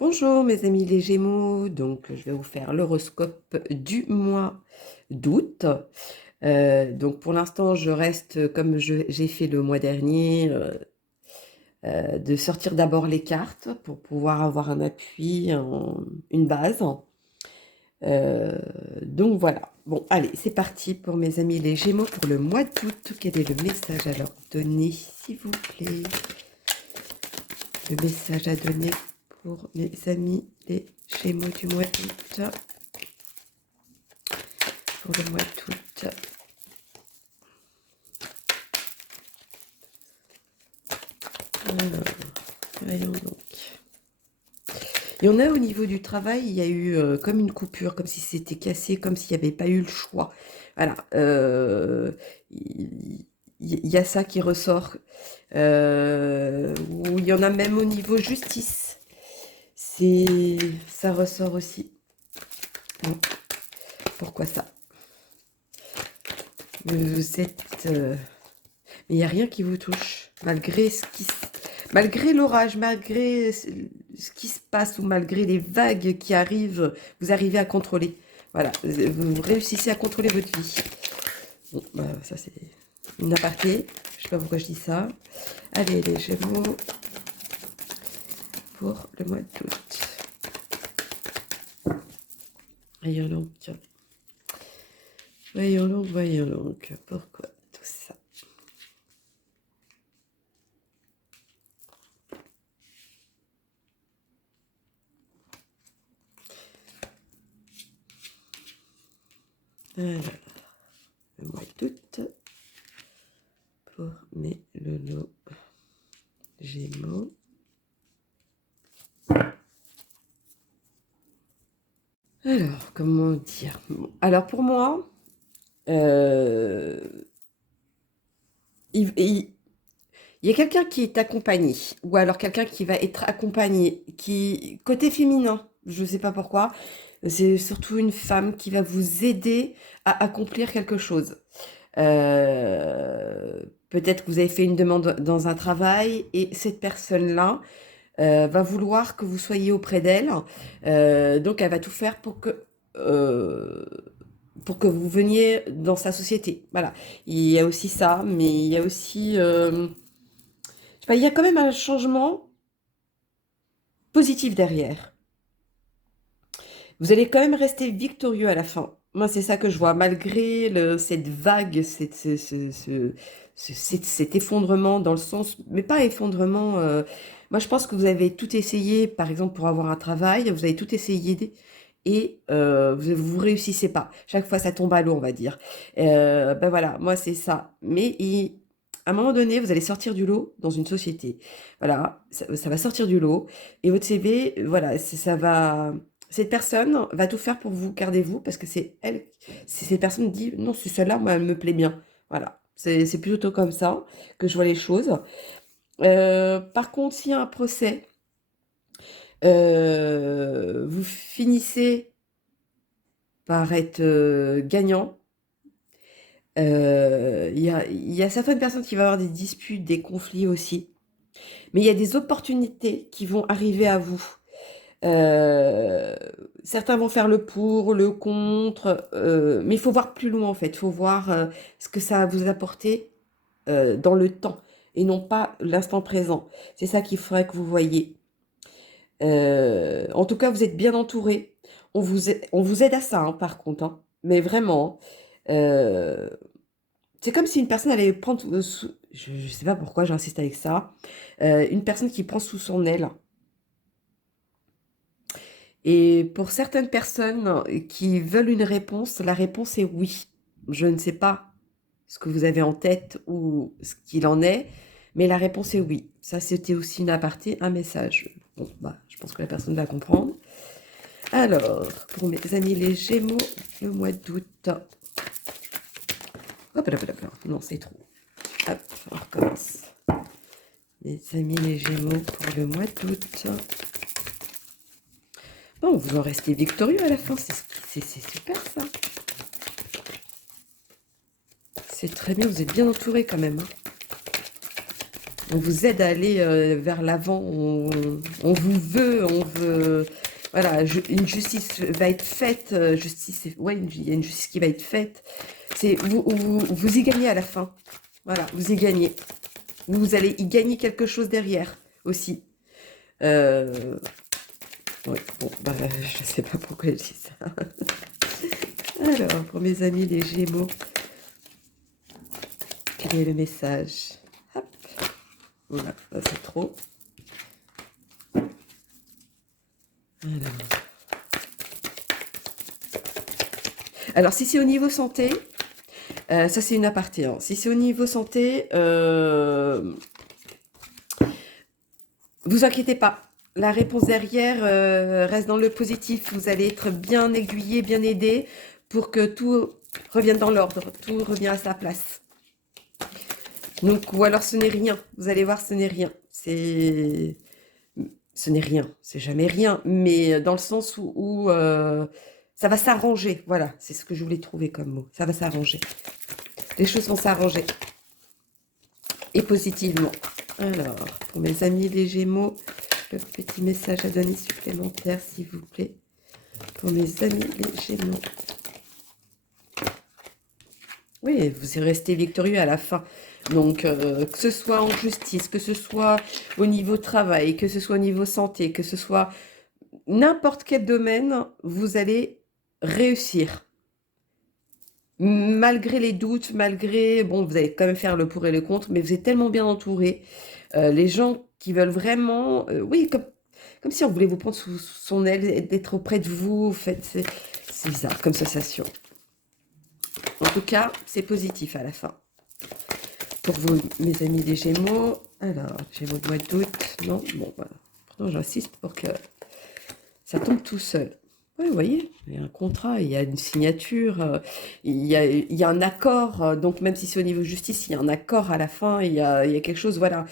Bonjour mes amis les Gémeaux, donc je vais vous faire l'horoscope du mois d'août. Donc pour l'instant je reste comme j'ai fait le mois dernier, de sortir d'abord les cartes pour pouvoir avoir un appui, une base. Donc voilà, bon allez c'est parti pour mes amis les Gémeaux pour le mois d'août. Quel est le message à leur donner s'il vous plaît? Le message à donner pour mes amis les Gémeaux du mois d'août. Pour le mois d'août. Alors, voyons donc. Il y en a au niveau du travail, il y a eu comme une coupure, comme si c'était cassé, comme s'il n'y avait pas eu le choix. Voilà. Il y a ça qui ressort. Ou il y en a même au niveau justice. Ça ressort aussi. Bon, pourquoi ça? Vous êtes... mais il n'y a rien qui vous touche, malgré l'orage, malgré ce qui se passe ou malgré les vagues qui arrivent, vous arrivez à contrôler. Voilà, vous réussissez à contrôler votre vie. Bon, bah, ça c'est une aparté. Je sais pas pourquoi je dis ça. Allez, les Gémeaux pour le mois d'août. Voyons donc. Voyons donc. Pourquoi tout ça? Alors, le mois d'août pour mes lolos Gémeaux. Alors, comment dire? Alors, pour moi, il y a quelqu'un qui est accompagné, ou alors quelqu'un qui va être accompagné, côté féminin, je ne sais pas pourquoi, c'est surtout une femme qui va vous aider à accomplir quelque chose. Peut-être que vous avez fait une demande dans un travail et cette personne-là va vouloir que vous soyez auprès d'elle. Donc, elle va tout faire pour que vous veniez dans sa société. Voilà. Il y a aussi ça, mais il y a aussi... je sais pas, il y a quand même un changement positif derrière. Vous allez quand même rester victorieux à la fin. Moi, c'est ça que je vois. Malgré cette vague, cet effondrement dans le sens... Mais pas effondrement... moi, je pense que vous avez tout essayé, par exemple, pour avoir un travail. Vous avez tout essayé et vous réussissez pas. Chaque fois, ça tombe à l'eau, on va dire. Ben voilà, moi, c'est ça. Mais à un moment donné, vous allez sortir du lot dans une société. Voilà, ça va sortir du lot. Et votre CV, voilà, ça va... Cette personne va tout faire pour vous garder vous parce que c'est elle, c'est cette personne qui dit non, c'est celle-là, moi, elle me plaît bien. Voilà, c'est plutôt comme ça que je vois les choses. Par contre, s'il y a un procès, vous finissez par être gagnant. Il y a certaines personnes qui vont avoir des disputes, des conflits aussi. Mais il y a des opportunités qui vont arriver à vous. Euh, Certains vont faire le pour, le contre, mais il faut voir plus loin en fait. Il faut voir ce que ça va vous apporter dans le temps et non pas l'instant présent. C'est ça qu'il faudrait que vous voyez. En tout cas, vous êtes bien entouré. On vous aide à ça, hein, par contre, hein. Mais vraiment, euh, c'est comme si une personne allait prendre, je ne sais pas pourquoi j'insiste avec ça, une personne qui prend sous son aile. Et pour certaines personnes qui veulent une réponse, la réponse est oui. Je ne sais pas ce que vous avez en tête ou ce qu'il en est, mais la réponse est oui. Ça, c'était aussi une aparté, un message. Bon, bah, je pense que la personne va comprendre. Alors, pour mes amis les Gémeaux, le mois d'août. Hop là, hop là, non, c'est trop. Hop, on recommence. Mes amis les Gémeaux pour le mois d'août. Bon, vous en restez victorieux à la fin, c'est super ça. C'est très bien, vous êtes bien entouré quand même, hein. On vous aide à aller vers l'avant. On vous veut, on veut. Voilà, une justice va être faite. Ouais, il y a une justice qui va être faite. C'est vous y gagnez à la fin. Voilà, vous y gagnez. Vous allez y gagner quelque chose derrière aussi. Oui, bon, bah, je sais pas pourquoi je dis ça. Alors, pour mes amis les Gémeaux, quel est le message? Hop. Voilà, ça c'est trop. Alors si c'est au niveau santé, ça c'est une aparté. Hein. Si c'est au niveau santé, vous inquiétez pas. La réponse derrière reste dans le positif. Vous allez être bien aiguillé, bien aidé pour que tout revienne dans l'ordre. Tout revient à sa place. Donc, ou alors ce n'est rien. Vous allez voir, ce n'est rien. Ce n'est rien. C'est jamais rien. Mais dans le sens où ça va s'arranger. Voilà, c'est ce que je voulais trouver comme mot. Ça va s'arranger. Les choses vont s'arranger. Et positivement. Alors, pour mes amis les Gémeaux, le petit message à donner supplémentaire, s'il vous plaît. Pour mes amis les Gémeaux. Oui, vous êtes resté victorieux à la fin. Donc, que ce soit en justice, que ce soit au niveau travail, que ce soit au niveau santé, que ce soit n'importe quel domaine, vous allez réussir. Malgré les doutes, malgré... Bon, vous allez quand même faire le pour et le contre, mais vous êtes tellement bien entouré. Les gens qui veulent vraiment... oui, comme si on voulait vous prendre sous son aile, d'être auprès de vous. En fait, c'est bizarre comme sensation. En tout cas, c'est positif à la fin. Pour vous, mes amis les Gémeaux. Alors, Gémeaux de mois d'août. Non, bon, voilà. Pourtant, j'insiste pour que ça tombe tout seul. Oui, vous voyez, il y a un contrat, il y a une signature, il y a un accord. Donc, même si c'est au niveau justice, il y a un accord à la fin. Il y a quelque chose, voilà.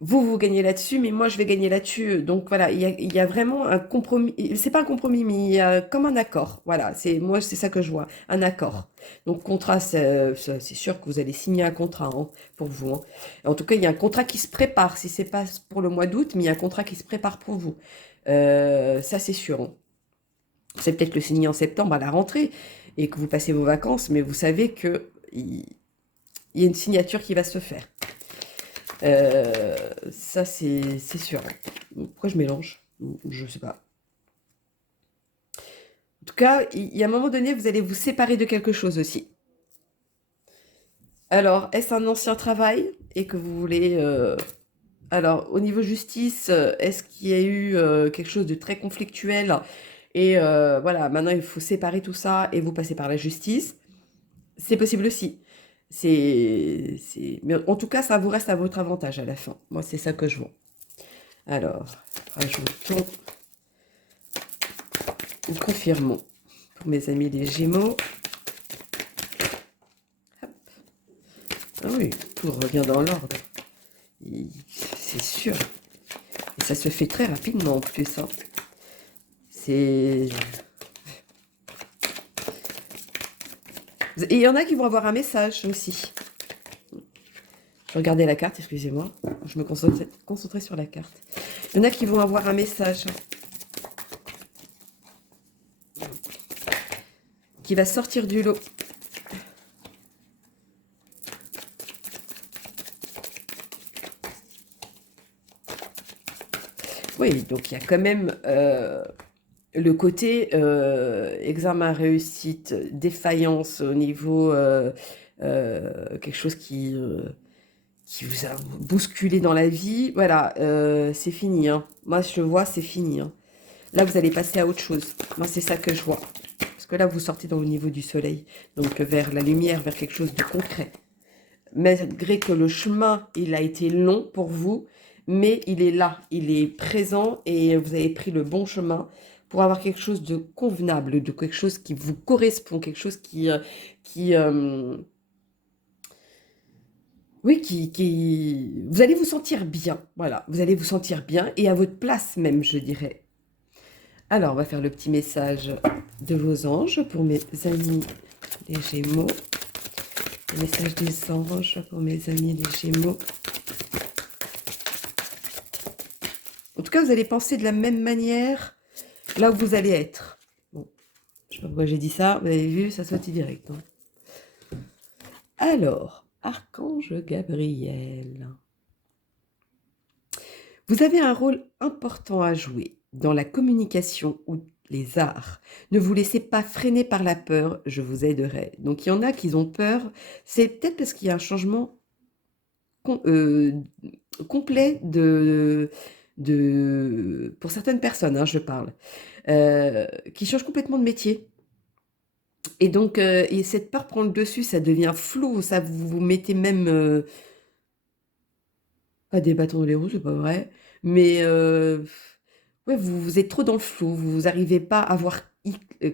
Vous gagnez là-dessus, mais moi, je vais gagner là-dessus. Donc, voilà, il y a vraiment un compromis. C'est pas un compromis, mais il y a comme un accord. Voilà, moi, c'est ça que je vois, un accord. Donc, contrat, c'est sûr que vous allez signer un contrat hein, pour vous. Hein. En tout cas, il y a un contrat qui se prépare. Si c'est pas pour le mois d'août, mais il y a un contrat qui se prépare pour vous. Ça, c'est sûr. Hein. C'est peut-être le signer en septembre à la rentrée et que vous passez vos vacances, mais vous savez que il y a une signature qui va se faire. Ça, c'est sûr. Pourquoi je mélange? Je sais pas. En tout cas, il y a un moment donné, vous allez vous séparer de quelque chose aussi. Alors, est-ce un ancien travail et que vous voulez... Alors, au niveau justice, est-ce qu'il y a eu quelque chose de très conflictuel? Et voilà, maintenant, il faut séparer tout ça et vous passez par la justice. C'est possible aussi. Mais en tout cas, ça vous reste à votre avantage à la fin. Moi, c'est ça que je vois. Alors, rajoutons ou confirmons pour mes amis les Gémeaux. Hop. Ah oui, tout revient dans l'ordre. C'est sûr. Et ça se fait très rapidement en plus. Hein. Et il y en a qui vont avoir un message aussi. Je regardais la carte, excusez-moi. Je me concentrais sur la carte. Il y en a qui vont avoir un message qui va sortir du lot. Oui, donc il y a quand même le côté examen réussite, défaillance au niveau quelque chose qui vous a bousculé dans la vie. Voilà, c'est fini. Hein. Moi, je vois, c'est fini. Hein. Là, vous allez passer à autre chose. Moi, c'est ça que je vois. Parce que là, vous sortez dans le niveau du soleil. Donc, vers la lumière, vers quelque chose de concret. Malgré que le chemin, il a été long pour vous, mais il est là, il est présent et vous avez pris le bon chemin pour avoir quelque chose de convenable, de quelque chose qui vous correspond, quelque chose vous allez vous sentir bien, voilà, vous allez vous sentir bien et à votre place même, je dirais. Alors, on va faire le petit message de vos anges pour mes amis les Gémeaux. Les messages des anges pour mes amis les Gémeaux. En tout cas, vous allez penser de la même manière là où vous allez être. Bon, je sais pas pourquoi j'ai dit ça, vous avez vu, ça saute direct. Hein. Alors, Archange Gabriel. Vous avez un rôle important à jouer dans la communication ou les arts. Ne vous laissez pas freiner par la peur, je vous aiderai. Donc il y en a qui ont peur, c'est peut-être parce qu'il y a un changement complet pour certaines personnes, hein, je parle, qui changent complètement de métier. Et donc, et cette peur prend le dessus, ça devient flou, ça vous mettez même, pas des bâtons dans les roues, c'est pas vrai, mais ouais, vous êtes trop dans le flou, vous n'arrivez pas à voir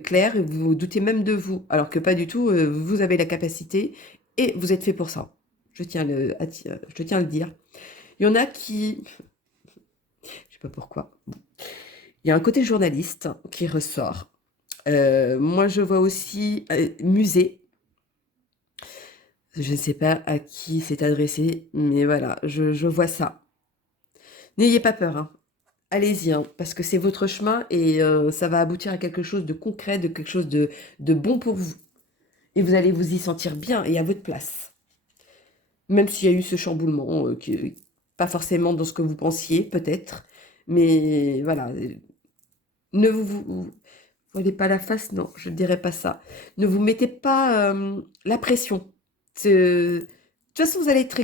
clair, et vous doutez même de vous, alors que pas du tout, vous avez la capacité et vous êtes fait pour ça. Je tiens à le dire. Il y en a qui, je sais pas pourquoi, il y a un côté journaliste qui ressort. Moi, je vois aussi musée. Je ne sais pas à qui c'est adressé, mais voilà, je vois ça. N'ayez pas peur, hein. Allez-y, hein, parce que c'est votre chemin et ça va aboutir à quelque chose de concret, de quelque chose de bon pour vous. Et vous allez vous y sentir bien et à votre place. Même s'il y a eu ce chamboulement, pas forcément dans ce que vous pensiez, peut-être, mais voilà. Ne vous voilez pas la face, non, je ne dirais pas ça. Ne vous mettez pas la pression. De toute façon, vous allez être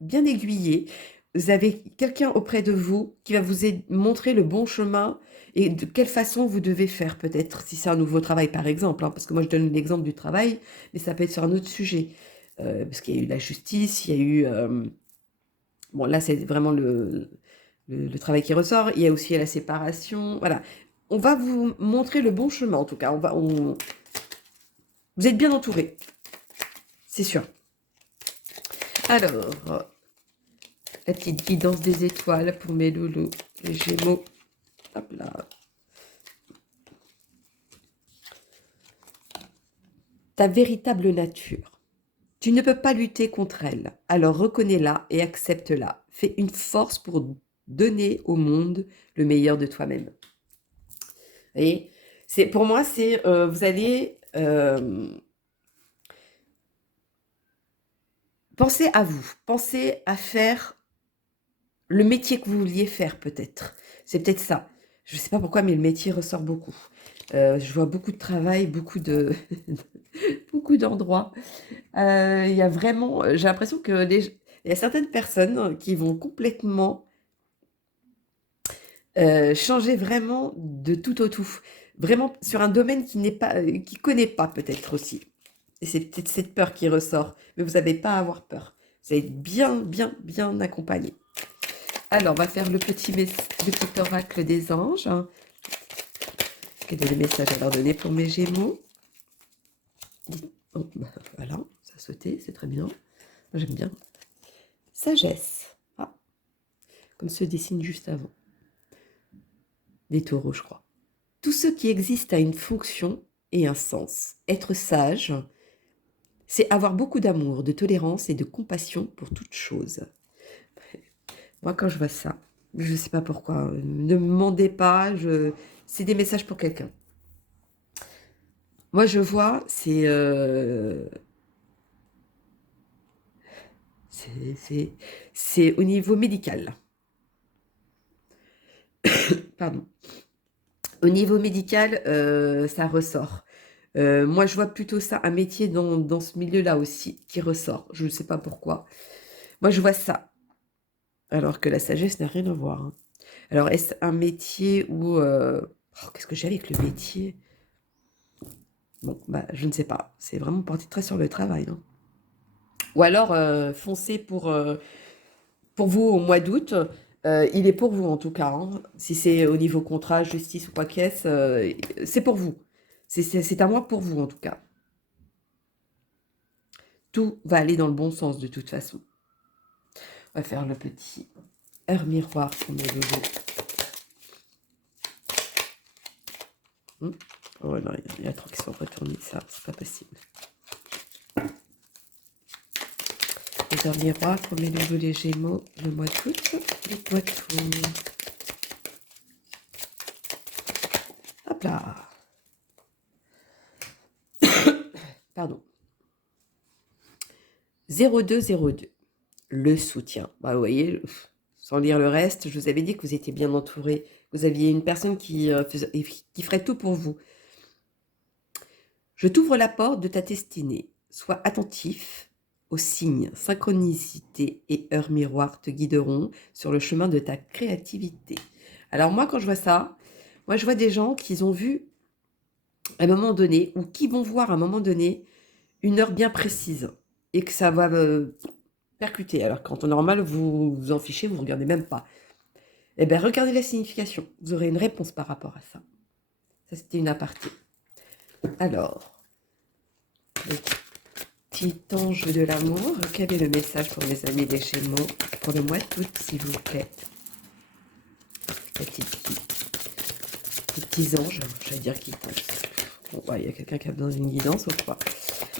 bien aiguillé. Vous avez quelqu'un auprès de vous qui va vous montrer le bon chemin et de quelle façon vous devez faire, peut-être, si c'est un nouveau travail, par exemple. Hein, parce que moi, je donne l'exemple du travail, mais ça peut être sur un autre sujet. Parce qu'il y a eu la justice, il y a eu... bon, là, c'est vraiment le travail qui ressort. Il y a aussi la séparation. Voilà. On va vous montrer le bon chemin, en tout cas. Vous êtes bien entouré, c'est sûr. Alors, la petite guidance des étoiles pour mes loulous, les Gémeaux. Hop là. Ta véritable nature. Tu ne peux pas lutter contre elle, alors reconnais-la et accepte-la. Fais une force pour donner au monde le meilleur de toi-même. Vous voyez, pour moi, c'est vous allez penser à vous, pensez à faire le métier que vous vouliez faire peut-être. C'est peut-être ça. Je ne sais pas pourquoi, mais le métier ressort beaucoup. Je vois beaucoup de travail, beaucoup d'endroits. Il y a vraiment, j'ai l'impression que il y a certaines personnes qui vont complètement changer vraiment de tout au tout. Vraiment sur un domaine qui connaît pas peut-être aussi. Et c'est peut-être cette peur qui ressort. Mais vous n'avez pas à avoir peur. Vous allez être bien, bien, bien accompagné. Alors, on va faire le petit oracle des anges. Quels sont les messages à leur donner pour mes Gémeaux? Oh, bah, voilà, ça a sauté, c'est très bien. J'aime bien. Sagesse. Ah, comme se dessine juste avant. Des taureaux, je crois. Tout ce qui existe a une fonction et un sens. Être sage, c'est avoir beaucoup d'amour, de tolérance et de compassion pour toute chose. Moi, quand je vois ça, je ne sais pas pourquoi. Ne me demandez pas, c'est des messages pour quelqu'un. Moi, je vois, c'est au niveau médical. Pardon. Au niveau médical, ça ressort. Moi, je vois plutôt ça, un métier dans ce milieu-là aussi, qui ressort. Je ne sais pas pourquoi. Moi, je vois ça. Alors que la sagesse n'a rien à voir. Hein. Alors, est-ce un métier où... qu'est-ce que j'ai avec le métier? Bon, bah, je ne sais pas. C'est vraiment porté très sur le travail. Hein. Ou alors, foncez pour vous au mois d'août. Il est pour vous, en tout cas. Hein. Si c'est au niveau contrat, justice ou quoi qu'est-ce, c'est pour vous. C'est à moi pour vous, en tout cas. Tout va aller dans le bon sens, de toute façon. On va faire le petit heure miroir pour mes bébés. Oh non, il y a trop qui sont retournés, ça, c'est pas possible. sœurs miroirs pour mes nouveaux les Gémeaux le mois d'août. Dites-moi tout. Hop là. Pardon. 0202. Le soutien. Bah, vous voyez, sans lire le reste, je vous avais dit que vous étiez bien entouré. Vous aviez une personne qui ferait tout pour vous. Je t'ouvre la porte de ta destinée. Sois attentif aux signes, synchronicité et heures miroirs te guideront sur le chemin de ta créativité. Alors moi, quand je vois ça, moi je vois des gens qui ont vu à un moment donné, ou qui vont voir à un moment donné, une heure bien précise, et que ça va percuter. Alors qu'en temps normal, vous vous en fichez, vous ne regardez même pas. Eh bien, regardez la signification. Vous aurez une réponse par rapport à ça. Ça, c'était une aparté. Alors, le petit ange de l'amour, quel est le message pour mes amis des Gémeaux pour le mois d'août, s'il vous plaît? Les petits anges, j'allais dire qui pensent. Bon, ouais, il y a quelqu'un qui a besoin d'une guidance ou quoi?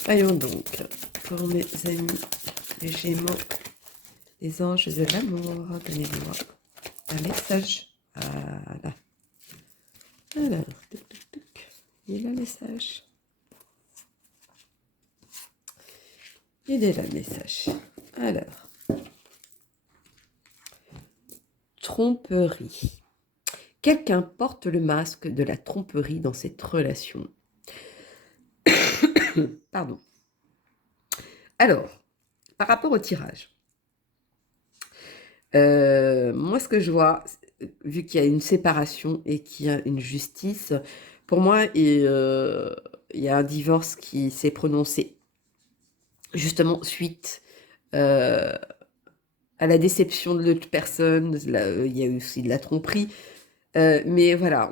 Voyons donc, pour mes amis les Gémeaux, les anges de l'amour, donnez-moi un message. Voilà. Alors, tuc, tuc, tuc. Il est là le message. Il est là le message. Alors, tromperie. Quelqu'un porte le masque de la tromperie dans cette relation. Pardon. Alors, par rapport au tirage, moi ce que je vois, vu qu'il y a une séparation et qu'il y a une justice, pour moi, il y a un divorce qui s'est prononcé justement suite à la déception de l'autre personne. Il y a aussi de la tromperie. Mais voilà,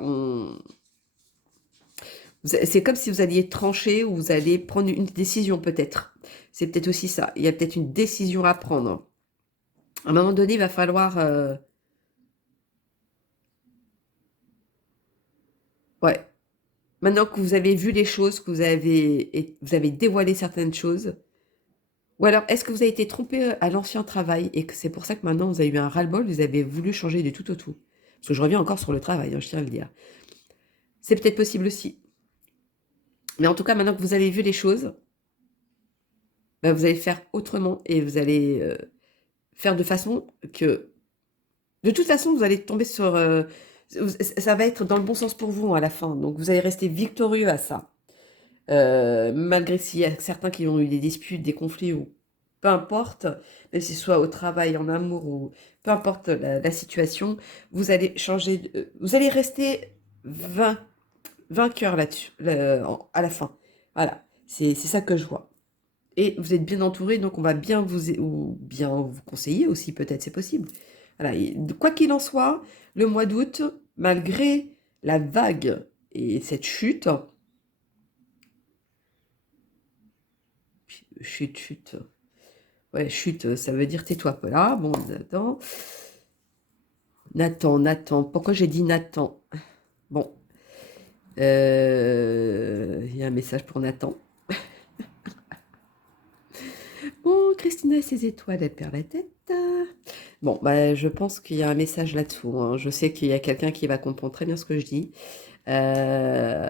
c'est comme si vous alliez trancher ou vous allez prendre une décision peut-être. C'est peut-être aussi ça. Il y a peut-être une décision à prendre. À un moment donné, il va falloir... Ouais. Maintenant que vous avez vu les choses, que vous avez dévoilé certaines choses, ou alors est-ce que vous avez été trompé à l'ancien travail et que c'est pour ça que maintenant vous avez eu un ras-le-bol, vous avez voulu changer du tout au tout? Parce que je reviens encore sur le travail, hein, je tiens à le dire. C'est peut-être possible aussi. Mais en tout cas, maintenant que vous avez vu les choses, bah, vous allez faire autrement et vous allez faire de façon que... De toute façon, vous allez tomber sur... ça va être dans le bon sens pour vous à la fin. Donc vous allez rester victorieux à ça. Malgré s'il y a certains qui ont eu des disputes, des conflits, ou peu importe, même si ce soit au travail, en amour, ou peu importe la situation, vous allez changer, vous allez rester vainqueur là-dessus, à la fin. Voilà, c'est ça que je vois. Et vous êtes bien entouré, donc on va bien ou bien vous conseiller aussi, peut-être, c'est possible. Voilà, et quoi qu'il en soit, le mois d'août, malgré la vague et cette chute, chute. Ouais, chute, ça veut dire tais-toi, Paula. Bon, Nathan. Nathan. Pourquoi j'ai dit Nathan? Bon. Il y a un message pour Nathan. Bon, Christina et ses étoiles, elle perd la tête. Bon, bah, je pense qu'il y a un message là-dessous, hein. Je sais qu'il y a quelqu'un qui va comprendre très bien ce que je dis. Euh,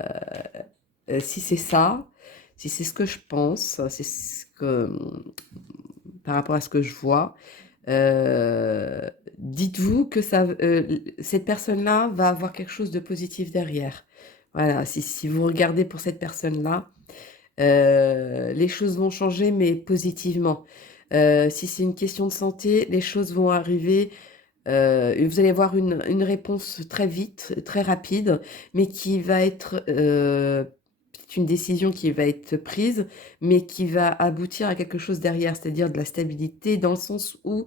si c'est ça, si c'est ce que je pense, c'est ce que, par rapport à ce que je vois, dites-vous que cette personne-là va avoir quelque chose de positif derrière. Voilà, si vous regardez pour cette personne-là, les choses vont changer, mais positivement. Si c'est une question de santé, les choses vont arriver. Vous allez avoir une réponse très vite, très rapide, mais qui va être c'est une décision qui va être prise, mais qui va aboutir à quelque chose derrière, c'est-à-dire de la stabilité, dans le sens où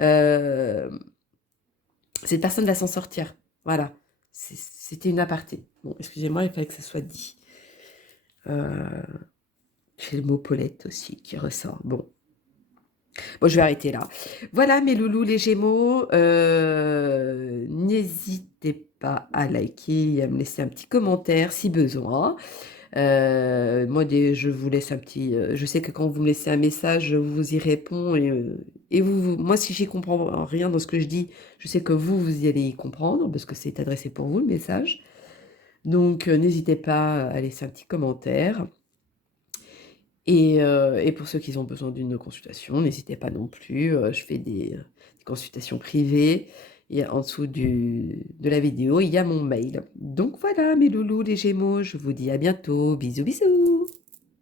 euh, cette personne va s'en sortir. Voilà. C'était une aparté. Bon, excusez-moi, il fallait que ça soit dit. J'ai le mot Paulette aussi qui ressort. Bon. Bon, je vais arrêter là. Voilà mes loulous, les Gémeaux. N'hésitez pas à liker et à me laisser un petit commentaire si besoin. Moi, je vous laisse un petit... je sais que quand vous me laissez un message, je vous y réponds. Et moi, si j'y comprends rien dans ce que je dis, je sais que vous y allez y comprendre, parce que c'est adressé pour vous, le message. Donc, n'hésitez pas à laisser un petit commentaire. Et pour ceux qui ont besoin d'une consultation, n'hésitez pas non plus. Je fais des consultations privées. Et en dessous de la vidéo, il y a mon mail. Donc voilà, mes loulous, les Gémeaux, je vous dis à bientôt. Bisous, bisous.